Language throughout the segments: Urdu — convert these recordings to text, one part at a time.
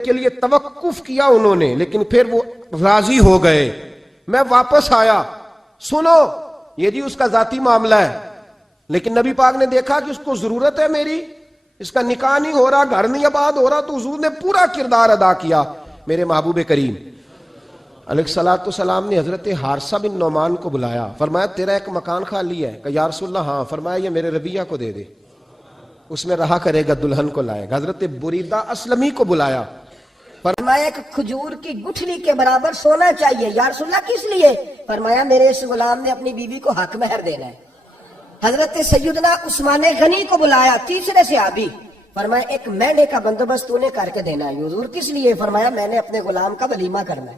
کے لیے توقف کیا انہوں نے، لیکن پھر وہ راضی ہو گئے. میں واپس آیا، سنو یہ جی اس کا ذاتی معاملہ ہے، لیکن نبی پاک نے دیکھا کہ اس کو ضرورت ہے میری، اس کا نکاح نہیں ہو رہا، گھر نہیں آباد ہو رہا، تو حضور نے پورا کردار ادا کیا. میرے محبوب کریم علیہ الصلوۃ والسلام نے حضرت حارثہ بن نعمان کو بلایا، فرمایا تیرا ایک مکان خالی ہے؟ کہ یا رسول اللہ ہاں. فرمایا یہ میرے ربیہ کو دے دے، اس میں رہا کرے گا، دلہن کو لائے گا. حضرت بریدہ اسلمی کو بلایا، فرمایا ایک کھجور کی گٹھلی کے برابر سونا چاہیے. یا رسول اللہ کس لیے؟ فرمایا میرے اس غلام نے اپنی بیوی کو حق مہر دینا ہے. حضرت سیدنا عثمان غنی کو بلایا، تیسرے صحابی، فرمایا ایک مہینے کا بندوبست تو نے کر کے دینا ہے. حضور کس لیے؟ فرمایا میں نے اپنے غلام کا ولیمہ کرنا ہے،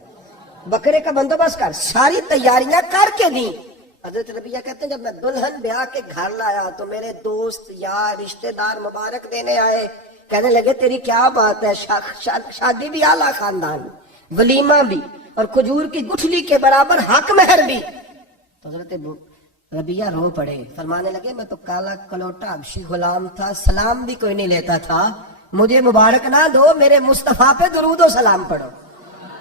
بکرے کا بندوبست کر. ساری تیاریاں کر کے دی. حضرت ربیہ کہتے ہیں جب میں دلہن بیاہ کے گھر لایا تو میرے دوست یار رشتہ دار مبارک دینے آئے، کہنے لگے تیری کیا بات ہے، شادی بھی اعلیٰ خاندان، ولیمہ بھی، اور کھجور کی گٹھلی کے برابر حق مہر بھی. تو حضرت ربیہ رو پڑے، فرمانے لگے میں تو کالا کلوٹا حبشی غلام تھا، سلام بھی کوئی نہیں لیتا تھا، مجھے مبارک نہ دو، میرے مصطفیٰ پہ درود و سلام پڑھو.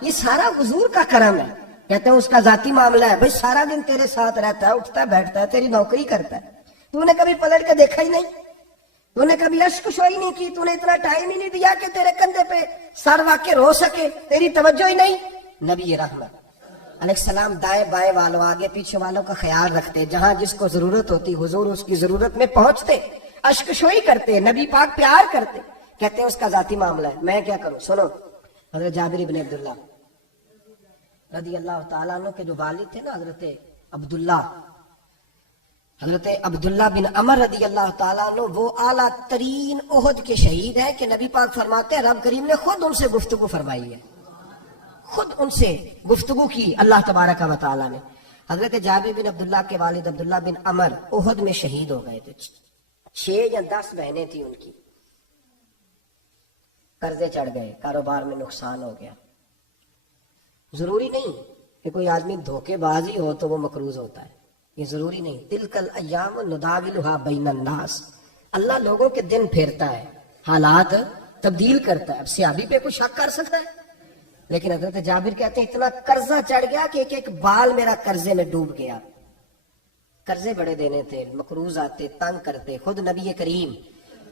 یہ سارا حضور کا کرم ہے. کہتے ہیں اس کا ذاتی معاملہ ہے، بھئی سارا دن تیرے ساتھ رہتا ہے، اٹھتا ہے بیٹھتا ہے، تیری نوکری کرتا ہے، تو نے کبھی پلٹ کے دیکھا ہی نہیں، تو نے کبھی اشک شوئی نہیں کی، تو نے اتنا ٹائم ہی نہیں دیا کہ تیرے کندھے پہ سر رکھ کے رو سکے، تیری توجہ ہی نہیں. نبی رحمت علیہ السلام دائیں بائیں والوں آگے پیچھے والوں کا خیال رکھتے، جہاں جس کو ضرورت ہوتی حضور اس کی ضرورت میں پہنچتے، اشک شوئی کرتے، نبی پاک پیار کرتے. کہتے ہیں اس کا ذاتی معاملہ ہے. میں کیا کروں؟ سنو، حضرت جابر بن عبداللہ رضی اللہ تعالیٰ عنہ کے جو والد تھے نا حضرت عبداللہ بن عمر رضی اللہ تعالیٰ عنہ، وہ اعلیٰ ترین احد کے شہید ہیں کہ نبی پاک فرماتے ہیں رب کریم نے خود ان سے گفتگو فرمائی ہے، خود ان سے گفتگو کی اللہ تبارک و تعالیٰ نے. حضرت جابر بن عبداللہ کے والد عبداللہ بن عمر احد میں شہید ہو گئے تھے. 6 یا 10 بہنیں تھیں ان کی، قرضے چڑھ گئے، کاروبار میں نقصان ہو گیا. ضروری نہیں کہ کوئی آدمی دھوکے بازی ہو تو وہ مقروض ہوتا ہے، یہ ضروری نہیں. تلک الایام نداولھا بین الناس، اللہ لوگوں کے دن پھیرتا ہے، حالات تبدیل کرتا ہے. اب صحابی پہ کوئی شک کر سکتا ہے؟ لیکن حضرت جابر کہتے ہیں اتنا قرضہ چڑھ گیا کہ ایک ایک بال میرا قرضے میں ڈوب گیا. قرضے بڑے دینے تھے، مقروض آتے، تنگ کرتے. خود نبی کریم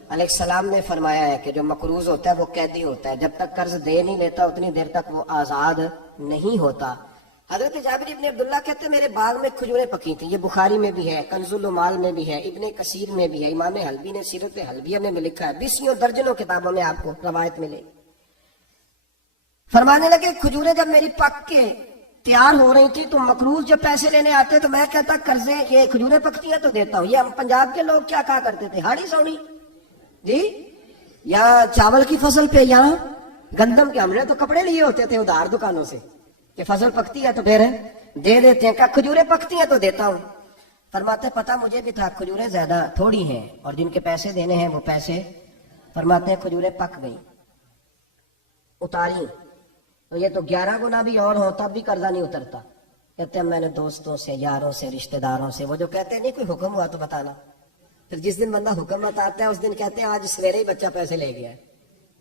علیہ السلام نے فرمایا ہے کہ جو مقروض ہوتا ہے وہ قیدی ہوتا ہے، جب تک قرض دے نہیں لیتا اتنی دیر تک وہ آزاد نہیں ہوتا. حضرت جابر ابن عبداللہ کہتے ہیں میرے باغ میں کھجوریں پکی تھیں. یہ بخاری میں بھی ہے، کنز المال میں بھی ہے، ابن کثیر میں بھی ہے، امام حلبی نے سیرت حلبیہ میں بھی لکھا ہے، 20 درجنوں کتابوں میں آپ کو روایت ملے. فرمانے لگے کھجوریں جب میری پک کے تیار ہو رہی تھی تو مقروض جب پیسے لینے آتے تو میں کہتا قرضے یہ کھجوریں پکتی ہیں تو دیتا ہوں. یہ ہم پنجاب کے لوگ کیا کہا کرتے تھے، ہاڑی سونی جی، یا چاول کی فصل پہ یا گندم کے. ہم نے تو کپڑے لیے ہوتے تھے ادھار دکانوں سے کہ فصل پکتی ہے تو پھر دے دیتے ہیں، کہ کھجوریں پکتی ہیں تو دیتا ہوں. فرماتے پتہ مجھے بھی تھا کھجوریں زیادہ تھوڑی ہیں اور جن کے پیسے دینے ہیں وہ پیسے. فرماتے ہیں کھجوریں پک گئی، اتاری تو یہ تو 11 گنا بھی اور ہو تب بھی قرضہ نہیں اترتا. کہتے ہیں میں نے دوستوں سے، یاروں سے، رشتہ داروں سے، وہ جو کہتے ہیں نہیں کوئی حکم ہوا تو بتانا، پھر جس دن بندہ حکم بتاتا ہے اس دن کہتے ہیں آج سویرے ہی بچہ پیسے لے گیا ہے.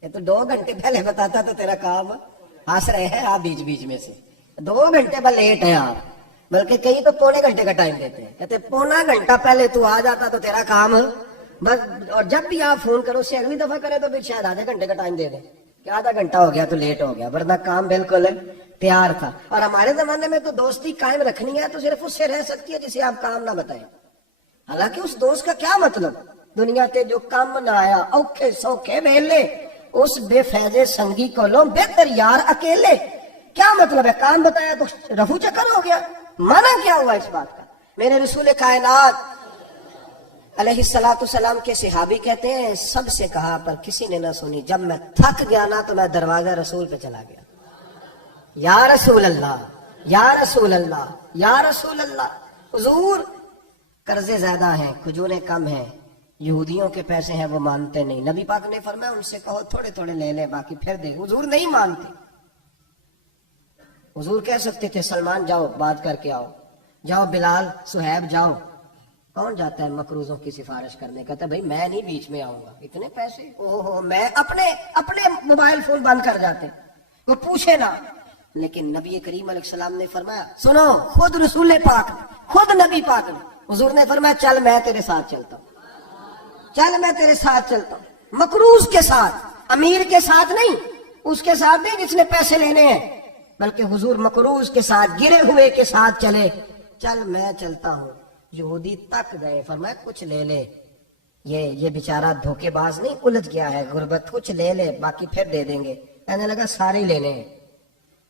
یہ تو 2 گھنٹے پہلے بتاتا تو تیرا کام ہنس رہے ہیں آپ بیچ بیچ میں سے، 2 گھنٹے پر لیٹ ہے آپ، بلکہ کئی تو پونے گھنٹے کا ٹائم دیتے ہیں. کہتے ہیں پونا گھنٹہ پہلے تو آ جاتا تو تیرا کام بس. اور جب بھی آپ فون کرو اس سے اگلی دفعہ کرے تو پھر شاید آدھے گھنٹے کا ٹائم دے دیں کہ آدھا گھنٹہ ہو گیا تو لیٹ ہو گیا، ورنہ کام بالکل تیار تھا. اور ہمارے زمانے میں تو دوستی قائم رکھنی ہے تو صرف اس سے رہ سکتی ہے جسے آپ کام نہ بتائیں. حالانکہ اس دوست کا کیا مطلب، دنیا تے جو کام نہ آیا اوکھے سوکھے ویلے، اس بے فیضے سنگی کو لو بہتر یار اکیلے. کیا مطلب ہے، کام بتایا تو رفو چکر ہو گیا، مانا کیا ہوا اس بات کا. میرے رسول کائنات علیہ الصلوۃ والسلام کے صحابی کہتے ہیں سب سے کہا پر کسی نے نہ سنی، جب میں تھک گیا نا تو میں دروازہ رسول پہ چلا گیا، یا رسول اللہ یا رسول اللہ یا رسول اللہ. حضور قرضے زیادہ ہیں، کھجوریں کم ہیں، یہودیوں کے پیسے ہیں وہ مانتے نہیں. نبی پاک نے فرمایا ان سے کہو تھوڑے تھوڑے لے لے باقی پھر دے. حضور نہیں مانتے. حضور کہہ سکتے تھے سلمان جاؤ بات کر کے آؤ، جاؤ بلال، صہیب جاؤ کون جاتا ہے مقروضوں کی سفارش کرنے؟ کہتا ہے بھائی میں نہیں بیچ میں آؤں گا، اتنے پیسے اوہ میں اپنے موبائل فون بند کر جاتے، وہ پوچھے نا۔ لیکن نبی کریم علیہ السلام نے فرمایا، سنو، خود رسول پاک نے، خود نبی پاک نے، حضور نے فرمایا چل میں تیرے ساتھ چلتا ہوں، چل میں تیرے ساتھ چلتا ہوں، مقروض کے ساتھ، امیر کے ساتھ نہیں، اس کے ساتھ نہیں جس نے پیسے لینے ہیں، بلکہ حضور مقروض کے ساتھ، گرے ہوئے کے ساتھ چلے، چل میں چلتا ہوں۔ یہودی تک گئے، فرمایا کچھ لے لے، یہ بیچارہ دھوکے باز نہیں الجھ گیا ہے، غربت، کچھ لے لے باقی پھر دے دیں گے۔ کہنے لگا سارے لینے ہیں۔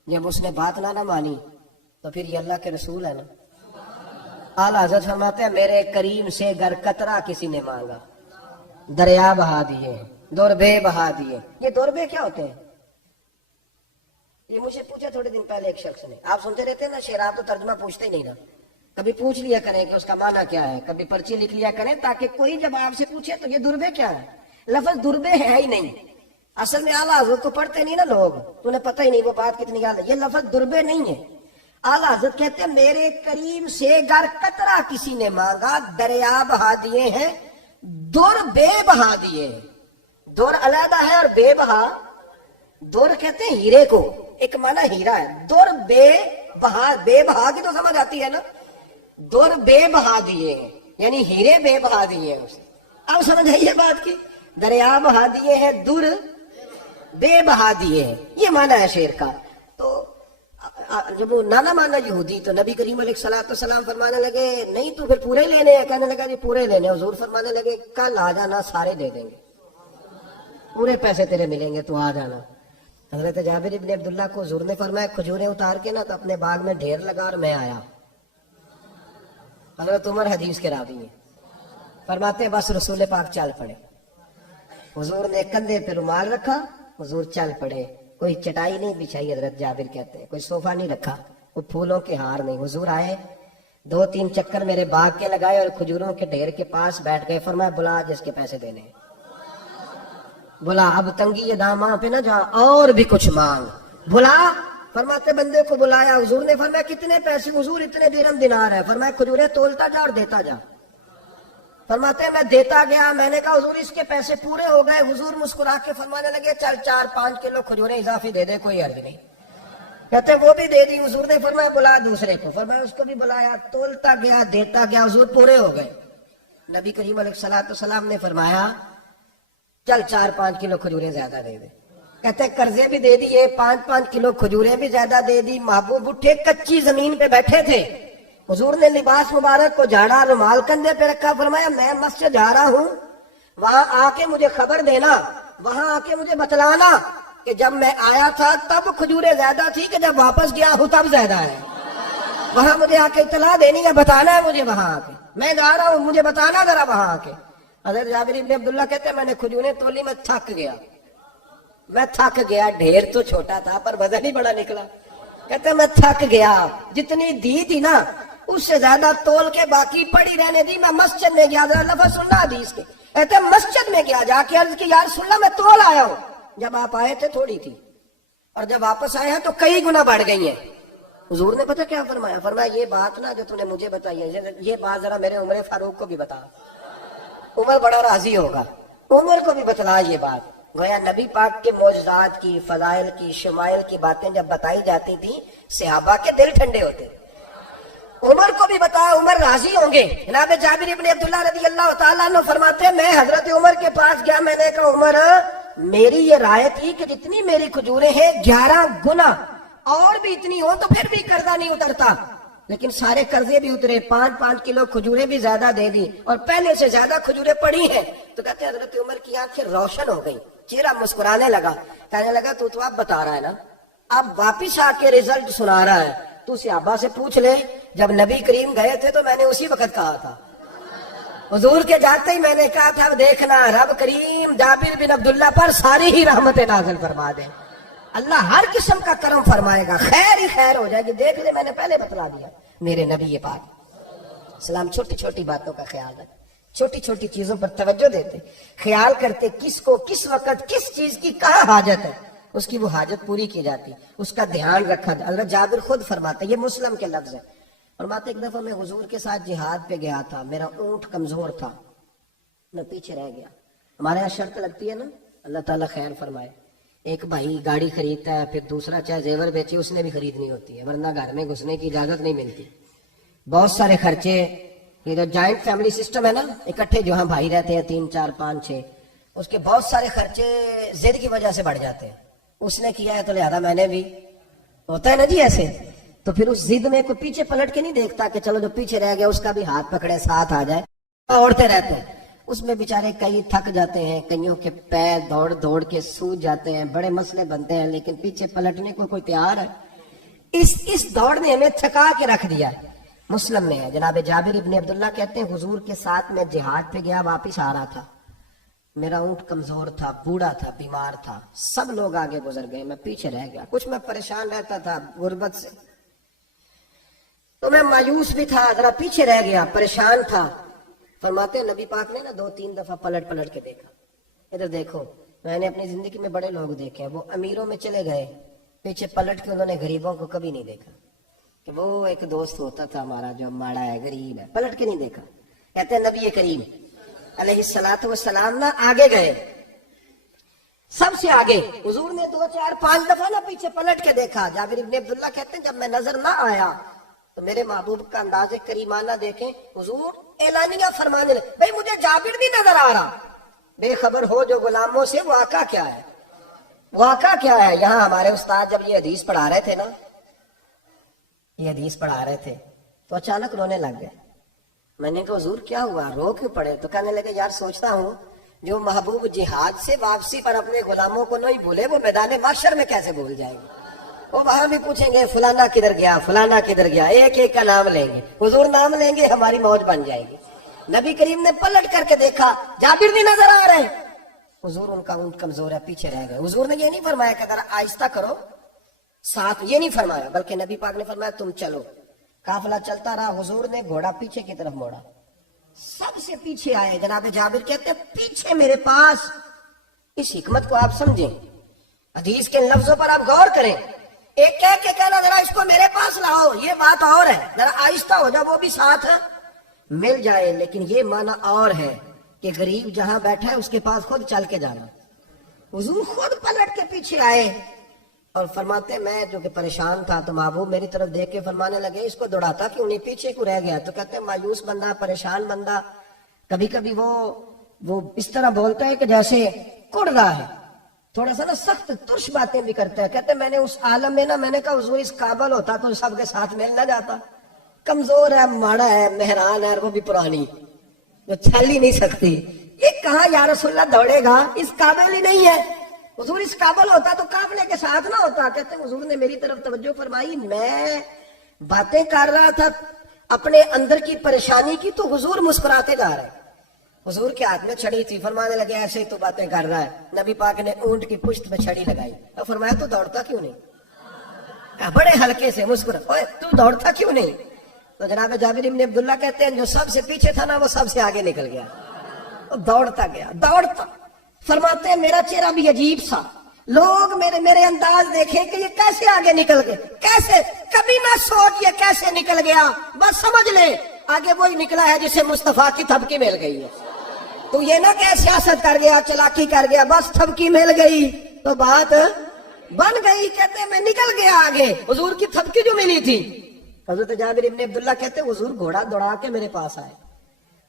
جب اس نے بات نہ مانی تو پھر یہ اللہ کے رسول ہے نا۔ اعلیٰ حضرت فرماتے ہیں میرے کریم سے گر قطرہ کسی نے مانگا، دریا بہا دیے، دوربے بہا دیے۔ یہ دوربے کیا ہوتے ہیں؟ یہ مجھے پوچھا تھوڑے دن پہلے ایک شخص نے۔ آپ سنتے رہتے ہیں نا شعر، آپ تو ترجمہ پوچھتے ہی نہیں نا، کبھی پوچھ لیا کریں کہ اس کا معنی کیا ہے، کبھی پرچی لکھ لیا کریں تاکہ کوئی جب آپ سے پوچھے تو یہ دربے کیا ہے۔ لفظ دربے ہے ہی نہیں، اصل میں اعلیٰ حضرت کو پڑھتے نہیں نا لوگ، تو انہیں پتہ ہی نہیں وہ بات کتنی غلط ہے۔ یہ لفظ دربے نہیں ہے۔ اعلیٰ حضرت کہتے ہیں میرے کریم سے گر قطرہ کسی نے مانگا، دریا بہا دیے ہیں، در بے بہا دیے ہیں۔ در علیحدہ ہے اور بے بہا، در کہتے ہیں ہیرے کو، ایک معنی ہیرا ہے، در بے بہا، بے بہا کی تو سمجھ آتی ہے نا، در بے بہا دیے ہیں یعنی ہیرے بے بہا دیے ہیں اسے۔ اب سمجھ آئیے بات کی، دریا بہا دیے ہیں، در بے بہا دیے ہیں، یہ معنی ہے شعر کا۔ تو جب وہ نانا مانا یہودی تو نبی کریم علیہ السلام فرمانے لگے نہیں تو پھر پورے لینے ہیں؟ کہنے لگا جی پورے لینے۔ حضور فرمانے لگے کل آ جانا، سارے دے دیں گے، پورے پیسے تیرے ملیں گے، تو آ جانا۔ حضرت جابر ابن عبداللہ کو حضور نے فرمایا کھجوریں اتار کے نا تو اپنے باغ میں ڈھیر لگا اور میں آیا۔ حضرت عمر حدیث کے راوی ہیں، فرماتے ہیں بس رسول پاک چل پڑے، حضور نے کندھے پہ رومال رکھا، حضور چل پڑے، کوئی چٹائی نہیں بچھائی، حضرت جابر کہتے ہیں کوئی صوفہ نہیں رکھا، کوئی پھولوں کے ہار نہیں، حضور آئے، 2-3 چکر میرے باغ کے لگائے اور کھجوروں کے ڈھیر کے پاس بیٹھ گئے، فرمایا بلا جس کے پیسے دینے ہیں، بلا، اب تنگی یہ داماں پہ نہ جا، اور بھی کچھ مانگ، بلا۔ فرماتے بندے کو بلایا، حضور نے فرمایا کتنے پیسے؟ حضور اتنے درہم دینار ہے۔ فرمایا کھجوریں تولتا جا اور دیتا جا۔ فرماتے ہیں میں دیتا گیا، میں نے کہا حضور اس کے پیسے پورے ہو گئے۔ حضور مسکرا کے فرمانے لگے چل 4-5 کلو کھجوریں اضافی دے دے، کوئی عرض نہیں۔ کہتے ہیں وہ بھی دے دی۔ حضور نے فرمایا بلا دوسرے کو، فرمایا اس کو بھی بلایا، تولتا گیا، دیتا گیا، حضور پورے ہو گئے۔ نبی کریم علیہ السلام نے فرمایا چل 4-5 کلو کھجوریں زیادہ دے دے۔ کہتے ہیں قرضے بھی دے دیے، 5-5 کلو کھجوریں بھی زیادہ دے دی۔ محبوب اٹھے، کچی زمین پہ بیٹھے تھے، حضور نے لباس مبارک کو جھاڑا، رومال کندھے پہ رکھا، فرمایا میں مسجد جا رہا ہوں، وہاں آ کے مجھے خبر دینا، وہاں آ کے مجھے بتلانا کہ جب میں آیا تھا تب کھجوریں زیادہ تھی کہ جب واپس گیا ہوں تب زیادہ ہے۔ وہاں مجھے آ کے اطلاع دینی ہے، بتانا ہے مجھے، وہاں آ کے میں جا رہا ہوں، مجھے بتانا ذرا وہاں آ کے۔ حضرت جابر بن عبداللہ کہتے ہیں میں نے کھجوریں تولی، میں تھک گیا، میں تھک گیا، ڈھیر تو چھوٹا تھا پر وزن ہی بڑا نکلا۔ کہتے ہیں میں تھک گیا، جتنی دی تھی نا اس سے زیادہ تول کے باقی پڑی رہنے دی۔ میں مسجد میں گیا، ذرا لفظ سننا حدیث کے، کہتے ہیں مسجد میں گیا، جا کے عرض کی یا رسول اللہ میں تول آیا ہوں، جب آپ آئے تھے تھوڑی تھی اور جب واپس آئے ہیں تو کئی گنا بڑھ گئی ہیں۔ حضور نے پتہ کیا فرمایا؟ فرمایا یہ بات نا جو تم نے مجھے بتائی ہے، یہ بات ذرا میرے عمر فاروق کو بھی بتا، عمر بڑا راضی ہوگا، عمر کو بھی بتلا یہ بات۔ گویا نبی پاک کے معجزات کی، فضائل کی، شمائل کی باتیں جب بتائی جاتی تھی صحابہ کے دل ٹھنڈے ہوتے، عمر کو بھی بتایا، عمر راضی ہوں گے۔ جناب جابر ابن عبداللہ رضی اللہ تعالیٰ عنہ فرماتے ہیں میں حضرت عمر کے پاس گیا، میں نے کہا عمر میری یہ رائے تھی کہ جتنی میری کھجوریں ہیں 11 گنا اور بھی اتنی ہو تو پھر بھی قرضہ نہیں اترتا، لیکن سارے قرضے بھی اترے، 5-5 کلو کھجوریں بھی زیادہ دے دی اور پہلے سے زیادہ کھجوریں پڑی ہیں۔ تو کہتے ہیں حضرت عمر کی آنکھیں روشن ہو گئی، چہرہ مسکرانے لگا، کہنے لگا تو اب بتا رہا ہے نا، اب واپس آ کے رزلٹ سنا رہا ہے، تو صحابہ سے پوچھ لے جب نبی کریم گئے تھے تو میں نے اسی وقت کہا تھا، حضور کے جاتے ہی میں نے کہا تھا اب دیکھنا رب کریم جابر بن عبداللہ پر ساری ہی رحمت نازل فرما دے، اللہ ہر قسم کا کرم فرمائے گا، خیر ہی خیر ہو جائے گی، دیکھ لے میں نے پہلے بتلا دیا۔ میرے نبی پاک سلام چھوٹی چھوٹی باتوں کا خیال رکھ، چھوٹی چھوٹی چیزوں پر توجہ دیتے، خیال کرتے کس کو کس وقت کس چیز کی کہاں حاجت ہے، اس کی وہ حاجت پوری کی جاتی، اس کا دھیان رکھا۔ حضرت جابر خود فرماتے، یہ مسلم کے لفظ ہے، فرماتے ایک دفعہ میں حضور کے ساتھ جہاد پہ گیا تھا، میرا اونٹ کمزور تھا، میں پیچھے رہ گیا. ہمارے یہاں شرط لگتی ہے نا، اللہ تعالیٰ خیر فرمائے، ایک بھائی گاڑی خریدتا ہے، پھر دوسرا چاہے زیور بیچے اس نے بھی خریدنی ہوتی ہے، ورنہ گھر میں گھسنے کی اجازت نہیں ملتی. بہت سارے خرچے، یہ جو جوائنٹ فیملی سسٹم ہے نا، اکٹھے جو ہاں بھائی رہتے ہیں 3 4 5 6، اس کے بہت سارے خرچے ضد کی وجہ سے بڑھ جاتے ہیں. اس نے کیا ہے تو لہذا میں نے بھی، ہوتا ہے نا جی ایسے. تو پھر اس ضد میں کوئی پیچھے پلٹ کے نہیں دیکھتا کہ چلو جو پیچھے رہ گیا اس کا بھی ہاتھ پکڑے ساتھ آ جائے، اوڑتے رہتے ہیں. اس میں بیچارے کئی تھک جاتے ہیں، کئیوں کے پیر دوڑ دوڑ کے سوج جاتے ہیں، بڑے مسئلے بنتے ہیں، لیکن پیچھے پلٹنے کو کوئی تیار ہے؟ اس دوڑ نے ہمیں تھکا کے رکھ دیا. مسلم میں ہے، جناب جابر ابن عبداللہ کہتے ہیں حضور کے ساتھ میں جہاد پہ گیا، واپس آ رہا تھا، میرا اونٹ کمزور تھا، بوڑھا تھا، بیمار تھا، سب لوگ آگے گزر گئے، میں پیچھے رہ گیا. کچھ میں پریشان رہتا تھا غربت سے، تو میں مایوس بھی تھا، ذرا پیچھے رہ گیا، پریشان تھا. فرماتے ہیں نبی پاک نے نا 2 3 دفعہ پلٹ کے دیکھا. ادھر دیکھو، میں نے اپنی زندگی میں بڑے لوگ دیکھے ہیں، وہ امیروں میں چلے گئے، پیچھے پلٹ کے انہوں نے غریبوں کو کبھی نہیں دیکھا کہ وہ ایک دوست ہوتا تھا ہمارا جو ماڑا ہے، غریب ہے، پلٹ کے نہیں دیکھا. کہتے ہیں نبی کریم علیہ الصلوۃ والسلام نا آگے گئے، سب سے آگے. حضور نے 2 4 5 دفعہ نا پیچھے پلٹ کے دیکھا. جابر ابن عبداللہ کہتے ہیں جب میں نظر نہ آیا تو میرے محبوب کا انداز کریمانہ دیکھیں، حضور اعلانیہ فرمانے لگے، بھئی مجھے جابر نہیں نظر آ رہا، بے خبر ہو جو غلاموں سے، واقعہ کیا ہے، واقعہ کیا ہے. یہاں ہمارے استاد جب یہ حدیث پڑھا رہے تھے نا، یہ حدیث پڑھا رہے تھے تو اچانک رونے لگ گئے. میں نے کہا حضور کیا ہوا، رو کیوں پڑے؟ تو کہنے لگے یار سوچتا ہوں جو محبوب جہاد سے واپسی پر اپنے غلاموں کو نہیں بھولے، وہ میدان محشر میں کیسے بھول جائیں گے؟ وہ وہاں بھی پوچھیں گے فلانا کدھر گیا، فلانا کدھر گیا، ایک ایک کا نام لیں گے. حضور نام لیں گے، ہماری موج بن جائے گی. نبی کریم نے پلٹ کر کے دیکھا، جابر نہیں نظر آ رہے. حضور ان کا اونٹ کمزور ہے، پیچھے رہ گئے. حضور نے یہ نہیں فرمایا کہ اگر آہستہ کرو ساتھ، یہ نہیں فرمایا، بلکہ نبی پاک نے فرمایا تم چلو. قافلہ چلتا رہا، حضور نے گھوڑا پیچھے کی طرف موڑا، سب سے پیچھے آئے. جناب جابر کہتے ہیں پیچھے میرے پاس. اس حکمت کو آپ سمجھیں، حدیث کے لفظوں پر آپ غور کریں. ایک کہہ کے کہنا ذرا اس کو میرے پاس لاؤ، یہ بات اور ہے، ذرا آہستہ ہو جا، وہ بھی ساتھ مل جائے. لیکن یہ معنی اور ہے کہ غریب جہاں بیٹھا ہے اس کے پاس خود چل کے جانا. حضور خود پلٹ کے پیچھے آئے اور فرماتے میں جو کہ پریشان تھا تو محبوب میری طرف دیکھ کے فرمانے لگے اس کو دوڑاتا کیوں نہیں، پیچھے کیوں رہ گیا؟ تو کہتے ہیں مایوس بندہ، پریشان بندہ کبھی کبھی وہ اس طرح بولتا ہے کہ جیسے کڑ رہا ہے، تھوڑا سا نا سخت ترش باتیں بھی کرتا ہے. کہتے ہیں میں نے اس عالم میں نا، میں نے کہا حضور اس قابل ہوتا تو سب کے ساتھ مل نہ جاتا، کمزور ہے، ماڑا ہے، مہران ہے، اور وہ بھی پرانی، جو چھل ہی نہیں سکتی. یہ کہاں یا رسول اللہ دوڑے گا، اس قابل ہی نہیں ہے. حضور اس قابل ہوتا تو قافلے کے ساتھ نہ ہوتا. کہتے ہیں حضور نے میری طرف توجہ فرمائی، میں باتیں کر رہا تھا اپنے اندر کی پریشانی کی، تو حضور مسکراتے جا رہے. حضور کے ہاتھ میں چھڑی تھی، فرمانے لگے ایسے ہی تو باتیں کر رہا ہے. نبی پاک نے اونٹ کی پشت پہ چھڑی لگائی اور فرمایا تو دوڑتا کیوں نہیں؟ بڑے ہلکے سے مسکرا، اوے تو دوڑتا کیوں نہیں؟ تو جناب جابر ابن عبداللہ کہتے ہیں جو سب سے پیچھے تھا نا وہ سب سے آگے نکل گیا، دوڑتا گیا دوڑتا. فرماتے ہیں میرا چہرہ بھی عجیب سا، لوگ میرے انداز دیکھیں کہ یہ کیسے آگے نکل گئے، کیسے، کبھی نہ سوچ یہ کیسے نکل گیا، بس سمجھ لے آگے وہی نکلا ہے جسے مصطفیٰ کی تھپکی مل گئی ہے. تو یہ نہ کہ سیاست کر گیا، چلاکی کر گیا، بس تھپکی مل گئی تو بات بن گئی. کہتے ہیں میں نکل گیا آگے، حضور کی تھپکی جو ملی تھی. حضرت جابر ابن عبداللہ کہتے ہیں حضور گھوڑا دوڑا کے میرے پاس آئے،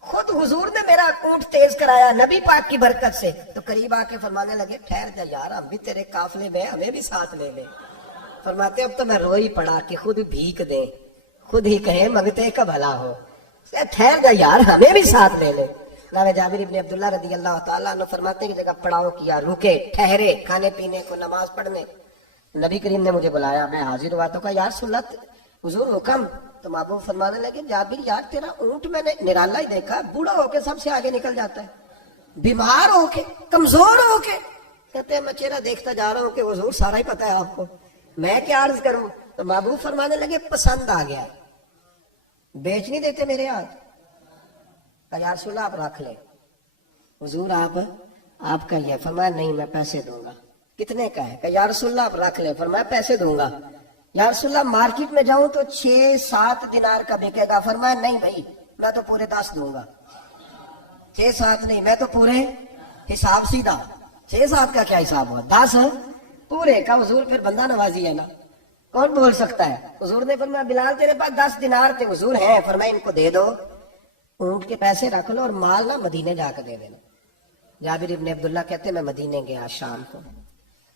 خود حضور نے میرا اونٹ تیز کرایا نبی پاک کی برکت سے. تو قریب آ کے فرمانے لگے ٹھہر جا یار، ہم بھی تیرے قافلے میں، ہمیں بھی ساتھ لے لے. فرماتے اب تو میں رو ہی پڑا کہ خود بھیک دیں، خود ہی کہیں منگتے کا بھلا ہو، ٹھہر جا یار ہمیں بھی ساتھ لے لے. جناب جابر ابن عبداللہ رضی اللہ تعالیٰ عنہ فرماتے ہیں کہ جگہ پڑاؤ کیا، رکے، ٹھہرے کھانے پینے کو، نماز پڑھنے. نبی کریم نے مجھے بلایا، میں حاضر ہوا تو کہا یا رسول اللہ حضور حکم. تو محبوب فرمانے لگے جابر یار تیرا اونٹ میں نے نرالا ہی دیکھا، بوڑھا ہو کے سب سے آگے نکل جاتا ہے، بیمار ہو کے، کمزور ہو کے. کہتے ہیں میں چہرہ دیکھتا جا رہا ہوں کہ حضور سارا ہی پتا ہے آپ کو، میں کیا عرض کروں. تو محبوب فرمانے لگے پسند آ گیا، بیچ نہیں دیتے میرے ہاتھ. یا رسول اللہ آپ رکھ لیں. حضور آپ کا یہ. فرمایا نہیں میں پیسے دوں گا. کتنے کا ہے؟ کہ یا رسول اللہ آپ رکھ لیں. فرمایا پیسے دوں گا. یا رسول اللہ مارکیٹ میں جاؤں تو 6-7 دینار کا بکے گا. فرمایا نہیں بھائی میں تو پورے 10 دوں گا. 6-7 نہیں, میں تو پورے حساب سیدھا. 6-7 کا کیا حساب ہوا, 10 پورے کا. حضور پھر بندہ نوازی ہے نا, کون بول سکتا ہے. حضور نے فرمایا بلال تیرے پاس 10 دینار تھے. حضور ہیں. فرمایا ان کو دے دو, اونٹ کے پیسے رکھ لو اور مال نہ مدینے جا کے دے دینا. جابر ابن عبداللہ کہتے میں مدینے گیا شام کو,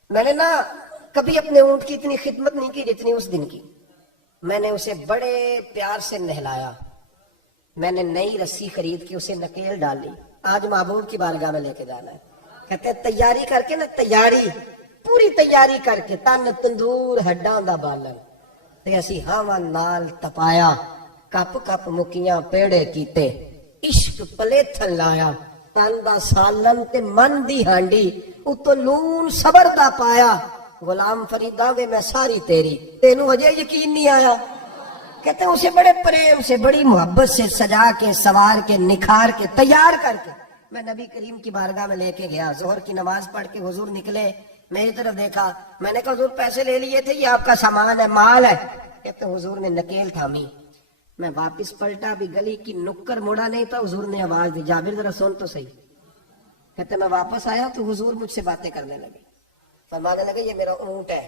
میں نے نا کبھی اپنے اونٹ کی اتنی خدمت نہیں کی جتنی اس دن کی. میں نے اسے بڑے پیار سے نہلایا, میں نے نئی رسی خرید کے اسے نکیل ڈالی. آج محبوب کی بارگاہ میں لے کے جانا ہے. کہتے ہیں تیاری کر کے نا, تیاری پوری تیاری کر کے, تن تندور ہڈاں دا بالن تے اسی ہاواں نال تپایا, کپ کپ مکیاں پیڑے کیتے, عشق پلیتھن لایا, تن دا سالن تے من دی ہانڈی, اتو لون صبر دا پایا. غلام فریدا وے میں ساری تیری, تینوں وجہ یقین نہیں آیا. کہتے ہیں اسے بڑے پریم سے بڑی محبت سے سجا کے سوار کے نکھار کے تیار کر کے میں نبی کریم کی بارگاہ میں لے کے گیا. ظہر کی نماز پڑھ کے حضور نکلے, میری طرف دیکھا, میں نے کہا حضور پیسے لے لیے تھے, یہ آپ کا سامان ہے, مال ہے. کہتے ہیں حضور نے نکیل تھامی, میں واپس پلٹا, بھی گلی کی نکر مڑا نہیں تھا. حضور نے آواز دی جابر ذرا سن تو صحیح. کہتے میں واپس آیا تو حضور مجھ سے باتیں کرنے لگے. فرمانے لگے یہ میرا اونٹ ہے,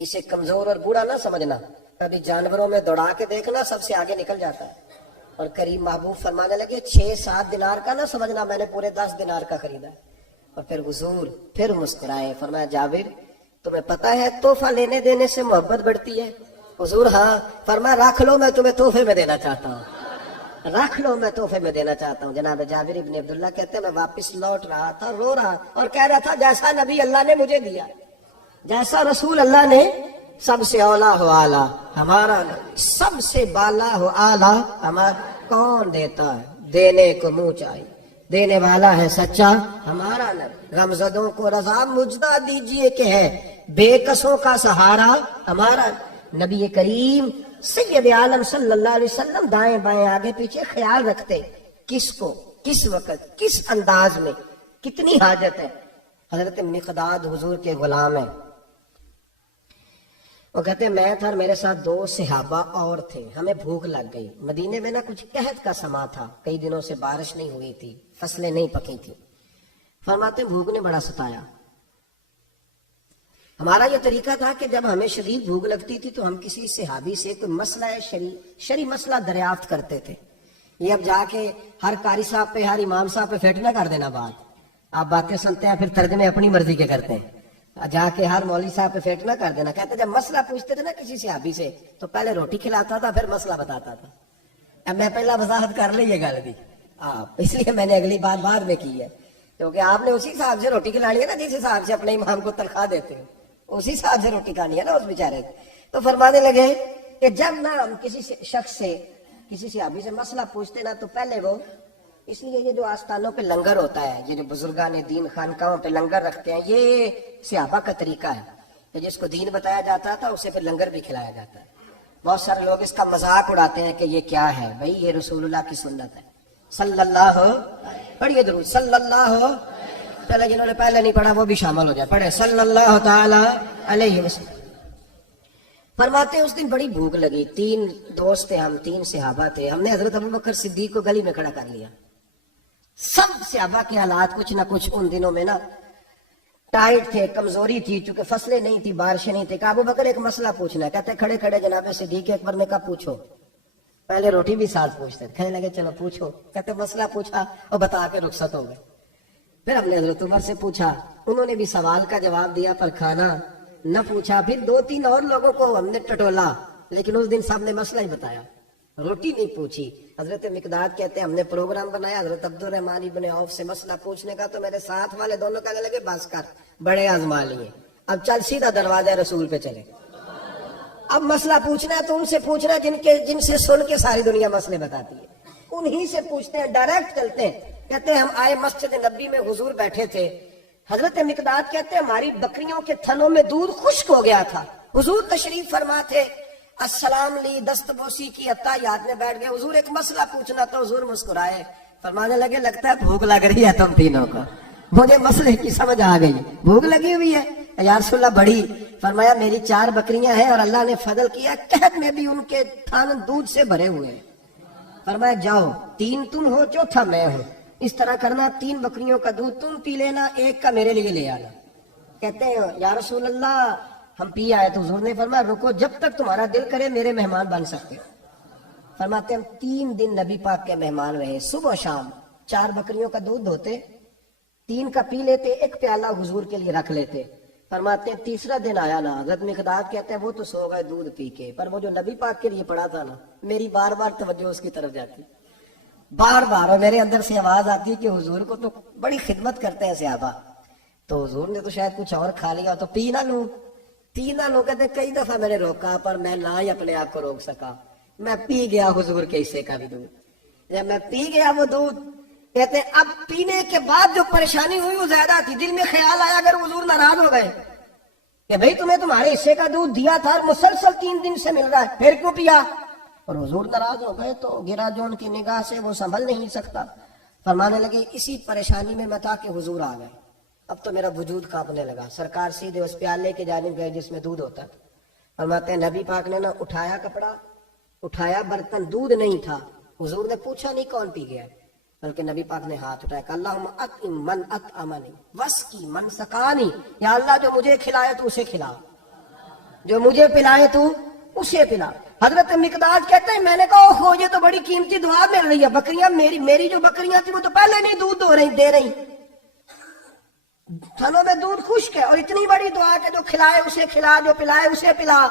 اسے کمزور اور بوڑھا نہ سمجھنا, کبھی جانوروں میں دوڑا کے دیکھنا سب سے آگے نکل جاتا ہے. اور کریم محبوب فرمانے لگے 6-7 دینار کا نہ سمجھنا, میں نے پورے 10 دینار کا خریدا ہے. اور پھر حضور پھر مسکرائے, فرمایا جابر تمہیں پتا ہے تحفہ لینے دینے سے محبت بڑھتی ہے. حضور ہاں. فرمایا رکھ لو, میں تمہیں تحفے میں دینا چاہتا ہوں, رکھ لو میں تحفے میں دینا چاہتا ہوں. جناب جابر ابن عبداللہ کہتے ہیں میں واپس لوٹ رہا تھا, رو رہا اور کہہ رہا تھا جیسا نبی اللہ نے مجھے دیا, جیسا رسول اللہ نے, سب سے اولا ہو آلہ ہمارا, سب سے بالا ہو آلہ ہمارا. کون دیتا ہے دینے کو منہ چاہیے, دینے والا ہے سچا ہمارا نبی. غمزدوں کو رضا مجدہ دیجئے کہ ہے بے کسوں کا سہارا ہمارا. نبی کریم سید عالم صلی اللہ علیہ وسلم دائیں بائیں آگے پیچھے خیال رکھتے, کس کو کس وقت کس انداز میں کتنی حاجت ہے. حضرت مقداد حضور کے غلام ہیں, وہ کہتے ہیں میں تھا اور میرے ساتھ 2 صحابہ اور تھے, ہمیں بھوک لگ گئی. مدینے میں نا کچھ قحط کا سما تھا, کئی دنوں سے بارش نہیں ہوئی تھی, فصلیں نہیں پکی تھی. فرماتے بھوک نے بڑا ستایا. ہمارا یہ طریقہ تھا کہ جب ہمیں شدید بھوک لگتی تھی تو ہم کسی صحابی سے کوئی مسئلہ شرعی مسئلہ دریافت کرتے تھے. یہ اب جا کے ہر قاری صاحب پہ ہر امام صاحب پہ فیٹ نہ کر دینا بات. آپ باتیں سنتے ہیں پھر ترجمے اپنی مرضی کے کرتے ہیں, جا کے ہر مولوی صاحب پہ فیٹ نہ کر دینا. کہتے جب مسئلہ پوچھتے تھے نا کسی صحابی سے تو پہلے روٹی کھلاتا تھا پھر مسئلہ بتاتا تھا. اب میں پہلا وضاحت کر لی یہ گل بھی, اس لیے میں نے اگلی بات بعد میں کی ہے, کیونکہ آپ نے اسی حساب سے روٹی کھلانی ہے نا جس حساب سے اپنے امام کو تنخواہ دیتے ہو, اسی حساب سے روٹی کھانی ہے نا اس بیچارے. تو فرمانے لگے کہ جب نہ ہم کسی شخص سے کسی صحابی سے مسئلہ پوچھتے نا تو پہلے وہ, اس لیے یہ جو آستانوں پہ لنگر ہوتا ہے, یہ جو بزرگان دین خانقاہوں پہ لنگر رکھتے ہیں, یہ صحابہ کا طریقہ ہے کہ جس کو دین بتایا جاتا تھا اسے پھر لنگر بھی کھلایا جاتا ہے. بہت سارے لوگ اس کا مذاق اڑاتے ہیں کہ یہ کیا ہے بھائی, یہ رسول اللہ کی سنت ہے. صلی اللہ پڑھیے درود صلی اللہ, پہلے جنہوں نے پہلے نہیں پڑھا وہ بھی شامل ہو جائے, پڑھے صلی اللہ تعالی علیہ وسلم. فرماتے ہیں اس دن بڑی بھوک لگی, 3 دوست تھے ہم, 3 صحابہ تھے. ہم نے حضرت ابوبکر صدیق کو گلی میں کھڑا کر لیا. سب صحابہ کے حالات کچھ نہ کچھ ان دنوں میں نا ٹائٹ تھے, کمزوری تھی, چونکہ فصلیں نہیں تھی, بارشیں نہیں تھی. کہ ابوبکر ایک مسئلہ پوچھنا ہے. کہتے کھڑے کھڑے جناب صدیق اکبر نے کہا پوچھو. پہلے روٹی بھی ساتھ پوچھتے, کہنے لگے چلو پوچھو. کہتے مسئلہ پوچھا اور بتا کے رخصت ہو گئے. پھر ہم نے حضرت عمر سے پوچھا, انہوں نے بھی سوال کا جواب دیا پر کھانا نہ پوچھا. پھر 2-3 اور لوگوں کو ہم نے ٹٹولا, لیکن اس دن سب نے مسئلہ ہی بتایا, روٹی نہیں پوچھی. حضرت مقداد کہتے ہیں ہم نے پروگرام بنایا حضرت عبد الرحمن ابن عوف سے مسئلہ پوچھنے کا, تو میرے ساتھ والے دونوں کہنے لگے بس کر, بڑے آزما لیے, اب چل سیدھا دروازہ رسول پہ چلے. اب مسئلہ پوچھنا ہے تو ان سے پوچھنا جن سے سن کے ساری دنیا مسئلے بتاتی ہے, انہی سے پوچھتے ہیں, ڈائریکٹ چلتے ہیں. کہتے ہیں ہم آئے مسجد نبی میں, حضور بیٹھے تھے. حضرت مقداد کہتے ہیں ہماری بکریوں کے تھنوں میں دودھ خشک ہو گیا تھا, حضور تشریف فرما تھے, السلام لی دست بوسی کی, اتحیات میں بیٹھ گئے. حضور ایک مسئلہ پوچھنا تو حضور مسکرائے, فرمانے لگے لگتا ہے بھوک لگ رہی ہے تم تینوں کو, مجھے مسئلے کی سمجھ آ گئی, بھوک لگی ہوئی ہے. یا رسول اللہ بڑی؟ فرمایا میری 4 بکریاں ہیں اور اللہ نے فضل کیا قحط میں بھی ان کے تھان دودھ سے بھرے ہوئے ہیں. فرمایا جاؤ 3 تم ہو 4تھا میں ہوں، اس طرح کرنا 3 بکریوں کا دودھ تم پی لینا، 1 کا میرے لیے لے آنا. کہتے ہیں یا رسول اللہ ہم پی آئے. تو حضور نے فرمایا رکو، جب تک تمہارا دل کرے میرے مہمان بن سکتے. فرماتے ہم 3 دن نبی پاک کے مہمان رہے، صبح و شام 4 بکریوں کا دودھ دھوتے، 3 کا پی لیتے، 1 پیالہ حضور کے لیے رکھ لیتے. فرماتے ہیں تیسرا دن آیا نا، حضرت مقداد کہتے ہیں وہ تو سو گئے دودھ پی کے، پر وہ جو نبی پاک کے لیے پڑا تھا نا، میری بار بار توجہ اس کی طرف جاتی، بار بار، اور میرے اندر سے آواز آتی کہ حضور کو تو بڑی خدمت کرتے ہیں صحابہ، تو حضور نے تو شاید کچھ اور کھا لیا تو پی نہ لوں. کہتے کئی دفعہ میں نے روکا پر میں نہ ہی اپنے آپ کو روک سکا، میں پی گیا حضور کے حصے کا بھی دودھ. جب میں پی گیا وہ دودھ، کہتے ہیں اب پینے کے بعد جو پریشانی ہوئی وہ زیادہ تھی. دل میں خیال آیا اگر حضور ناراض ہو گئے کہ بھئی تمہیں تمہارے حصے کا دودھ دیا تھا اور مسلسل 3 دن سے مل رہا ہے پھر کیوں پیا، اور حضور ناراض ہو گئے تو گرا جو ان کی نگاہ سے وہ سنبھل نہیں سکتا. فرمانے لگے اسی پریشانی میں تھا کہ حضور آ گئے، اب تو میرا وجود کانپنے لگا. سرکار سیدھے اس پیالے کے جانب گئے جس میں دودھ ہوتا تھا. فرماتے ہیں نبی پاک نے نا اٹھایا کپڑا، اٹھایا برتن، دودھ نہیں تھا. حضور نے پوچھا نہیں کون پی گیا، بلکہ نبی پاک نے ہاتھ اٹھایا کہ اللہم اطعم من اطعمنی واسقی من سقانی، یا اللہ جو مجھے کھلائے تو اسے کھلا، جو مجھے پلائے تو اسے پلا. حضرت مقداد کہتے ہیں میں نے کہا اوہ یہ تو بڑی قیمتی دعا مل رہی ہے، بکریاں میری جو بکریاں تھی وہ تو پہلے نہیں دودھ دے رہی، تھنوں میں دودھ خشک ہے، اور اتنی بڑی دعا کہ جو کھلائے اسے کھلا، جو پلائے اسے پلا.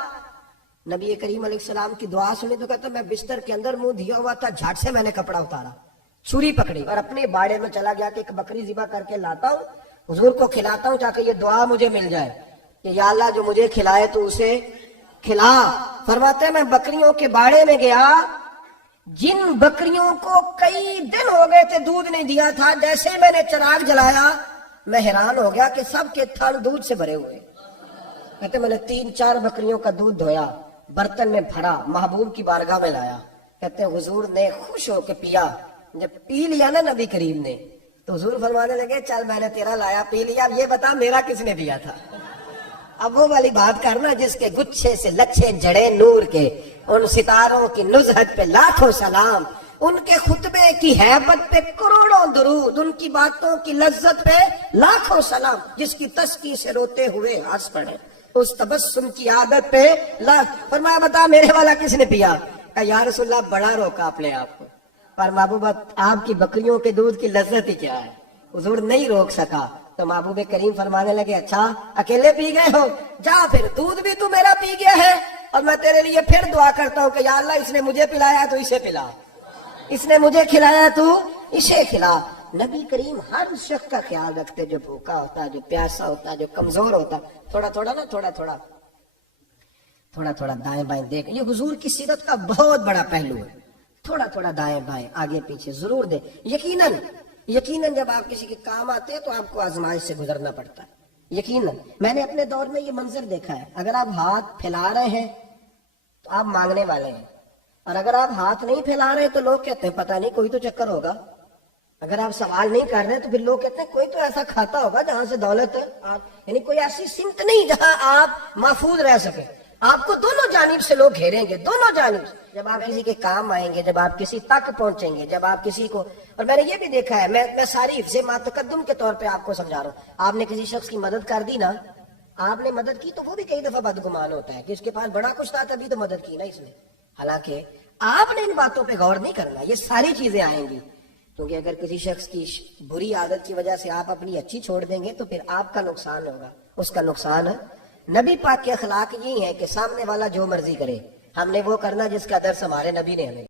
نبی کریم علیہ السلام کی دعا سنی تو کہتا میں بستر کے اندر منہ دیا ہوا تھا، جھٹ سے میں نے کپڑا اتارا، چھری پکڑی اور اپنے باڑے میں چلا گیا کہ ایک بکری ذبح کر کے لاتا ہوں، حضور کو کھلاتا ہوں تاکہ یہ دعا مجھے مل جائے کہ یا اللہ جو مجھے کھلائے تو اسے کھلا. فرماتے ہیں میں بکریوں کے باڑے میں گیا، جن بکریوں کو کئی دن ہو گئے تھے دودھ نہیں دیا تھا، جیسے میں نے چراغ جلایا میں حیران ہو گیا کہ سب کے تھن دودھ سے بھرے ہوئے. کہتے میں نے 3-4 بکریوں کا دودھ دھویا، برتن میں بھرا، محبوب کی بارگاہ میں لایا. کہتے ہیں حضور نے خوش ہو کے پیا. جب پی لیا نا نبی کریم نے تو حضور فرمانے لگے چل میں نے تیرا لایا پی لیا، اب یہ بتا میرا کس نے دیا تھا. اب وہ والی بات کرنا جس کے گچھے سے لچھے جڑے نور کے، ان ستاروں کی نزہت پہ لاکھوں سلام، ان کے خطبے کی ہیبت پہ کروڑوں درود، ان کی باتوں کی لذت پہ لاکھوں سلام، جس کی تسکی سے روتے ہوئے ہنس پڑے، اس تبسم کی عادت پہ لاکھ. فرمایا بتا میرے والا کس نے پیا؟ کہ یا رسول اللہ بڑا روکا اپنے آپ کو، پر محبوب آپ کی بکریوں کے دودھ کی لذت ہی کیا ہے. حضور نہیں روک سکا تو محبوب کریم فرمانے لگے اچھا اکیلے پی گئے ہو، جا پھر دودھ بھی تو میرا پی گیا ہے، اور میں تیرے لیے پھر دعا کرتا ہوں کہ یا اللہ اس نے مجھے پلایا تو اسے پلا، اس نے مجھے کھلایا تو اسے کھلا. نبی کریم ہر شخص کا خیال رکھتے، جو بھوکا ہوتا، جو پیاسا ہوتا، جو کمزور ہوتا، تھوڑا تھوڑا دائیں بائیں دیکھ. یہ حضور کی سیرت کا بہت بڑا پہلو ہے، تھوڑا دائیں بائیں آگے پیچھے ضرور دے. یقیناً جب آپ کسی کے کام آتے ہیں تو آپ کو آزمائش سے گزرنا پڑتا ہے. یقیناً میں نے اپنے دور میں یہ منظر دیکھا ہے، اگر آپ ہاتھ پھیلا رہے ہیں تو آپ مانگنے والے ہیں، اور اگر آپ ہاتھ نہیں پھیلا رہے تو لوگ کہتے ہیں پتہ نہیں کوئی تو چکر ہوگا. اگر آپ سوال نہیں کر رہے تو پھر لوگ کہتے ہیں کوئی تو ایسا کھاتا ہوگا جہاں سے دولت یعنی کوئی ایسی سمت نہیں جہاں آپ محفوظ رہ سکیں. آپ کو دونوں جانب سے لوگ گھیریں گے، دونوں جانب. جب آپ کسی کے کام آئیں گے، جب آپ کسی تک پہنچیں گے، جب آپ کسی کو، اور میں نے یہ بھی دیکھا ہے، میں ساری حفظ ما تقدم کے طور پہ آپ کو سمجھا رہا ہوں. آپ نے کسی شخص کی مدد کر دی نا، آپ نے مدد کی تو وہ بھی کئی دفعہ بدگمان ہوتا ہے کہ اس کے پاس بڑا کچھ تھا تبھی تو مدد کی نا اس نے. حالانکہ آپ نے ان باتوں پہ غور نہیں کرنا، یہ ساری چیزیں آئیں گی. کیونکہ اگر کسی شخص کی بری عادت کی وجہ سے آپ اپنی اچھی چھوڑ دیں گے تو پھر آپ کا نقصان ہوگا، اس کا نقصان ہے. نبی پاک کے اخلاق یہی ہے کہ سامنے والا جو مرضی کرے، ہم نے وہ کرنا جس کا درس ہمارے نبی نے ہمیں